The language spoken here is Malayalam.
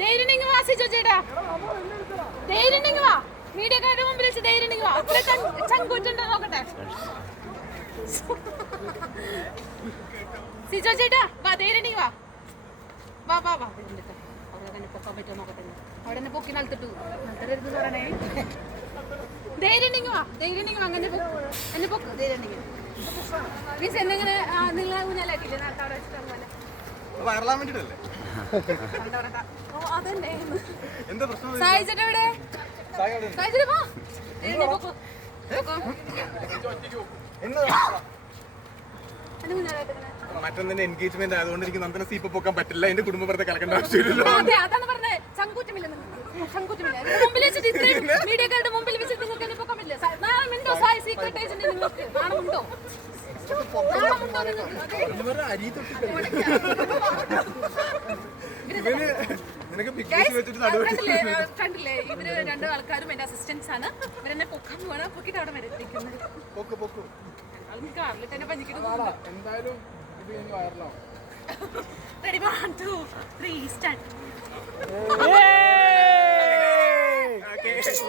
ധൈര്യം വാ സിജോ ചേട്ടാ. ധൈര്യം. അവിടെ തന്നെ അങ്ങനെ നിങ്ങൾ ഊഞ്ഞാലാക്കിയില്ലേ? വയറലാൻ വേണ്ടിട്ടല്ലേ? എന്താ പ്രശ്നം? മറ്റൊന്നിന്റെ എൻഗേജ്മെന്റ് ആയതുകൊണ്ട് എനിക്ക് നന്ദന സീപ്പ് പോക്കാൻ പറ്റില്ല. എന്റെ കുടുംബം വെറുതെ കലക്കേണ്ട ആവശ്യമില്ലല്ലോ. മീഡിയക്കാരുടെ മുമ്പിൽ വെച്ചിട്ട് നിങ്ങൾക്ക് പൊക്കാൻ പറ്റില്ല. സീക്രട്ട് ഏജന്റ് നിങ്ങൾക്ക്? നാണമുണ്ടോ കണ്ടില്ലേ? ഇവർ രണ്ടു ആൾക്കാരും എന്റെ അസിസ്റ്റൻസ് ആണ്. ഇവരെന്നെ പൊക്കാൻ പോണ പൊക്കിട്ട് അവിടെ വരെ എത്തിക്കുന്നത്. കാറിൽ തന്നെ പഞ്ഞിക്കിട്ട് എന്തായാലും Ready, one, two, three, start. Yay! okay.